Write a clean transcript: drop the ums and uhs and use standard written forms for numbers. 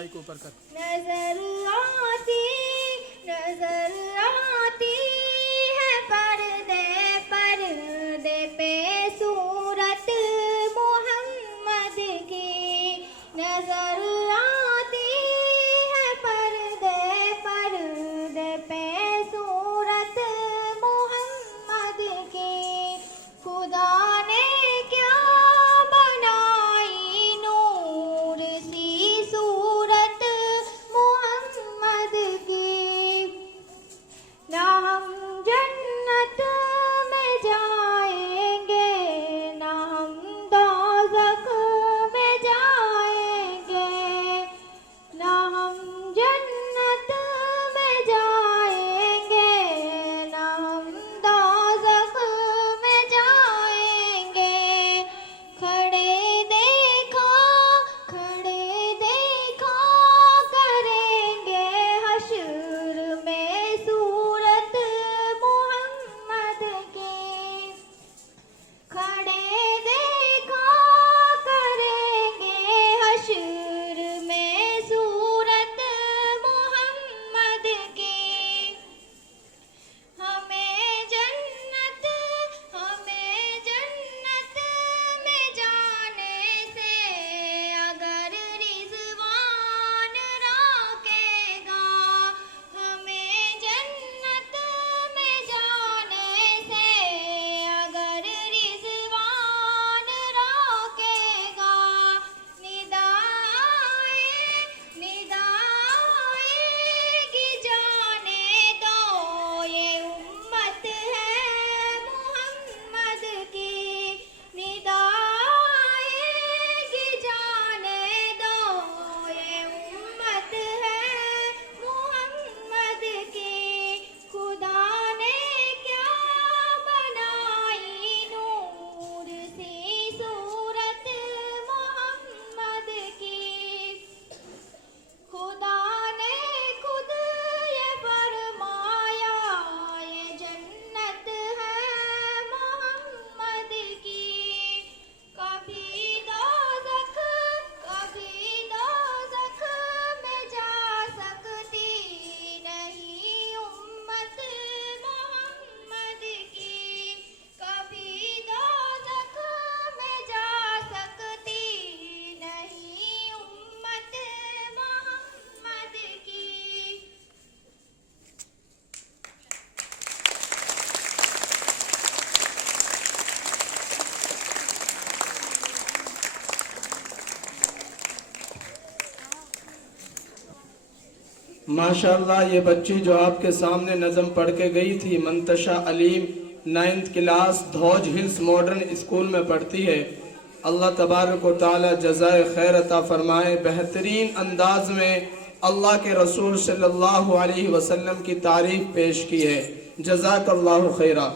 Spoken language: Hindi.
माइक ऊपर कर। नजर आती है पर्दे पर्दे पे सूरत मोहम्मद की। नजर आती है पर्दे पर्दे पे सूरत मोहम्मद की। खुदा ने क्या बनाई नूर सी सूरत मोहम्मद की। ना हम जन्नत में जाएंगे ना हम दोज़ख में जाएंगे। ना हम जन्नत में जाएंगे ना हम दोज़ख में जाएंगे। खड़े देखा करेंगे हश्र में सूरत मोहम्मद की। खड़े देखा करेंगे हश्र में सूरत मोहम्मद की। हमें जन्नत में जाने से अगर रिज़वान रोकेगा। हमें जन्नत में जाने से अगर रिज़वान रोकेगा। निदा आएगी जाने दो ये उम्मत है मोहम्मद की। निदा आएगी जाने दो ये उम्मत है मोहम्मद की। खुदा ने क्या बनाई नूर सी सूरत मोहम्मद की। खुदा ने खुद ये फरमाया ये जन्नत है मोहम्मद की। कभी दोज़ख में जा सकती नहीं उम्मत मोहम्मद की। कभी दोज़ख में जा सकती नहीं उम्मत मोहम्मद की। माशाअल्लाह, ये बच्ची जो आपके सामने नज़म पढ़ के गई थी, Mantasha Aleem 9th class Dhauj hills modern school में पढ़ती है। अल्लाह तबारक व तआला जज़ाए खैर अता फरमाए। बेहतरीन अंदाज में अल्लाह के रसूल सल्लल्लाहु अलैहि वसल्लम की तारीफ पेश की है। जज़ाकल्लाहु खैरा।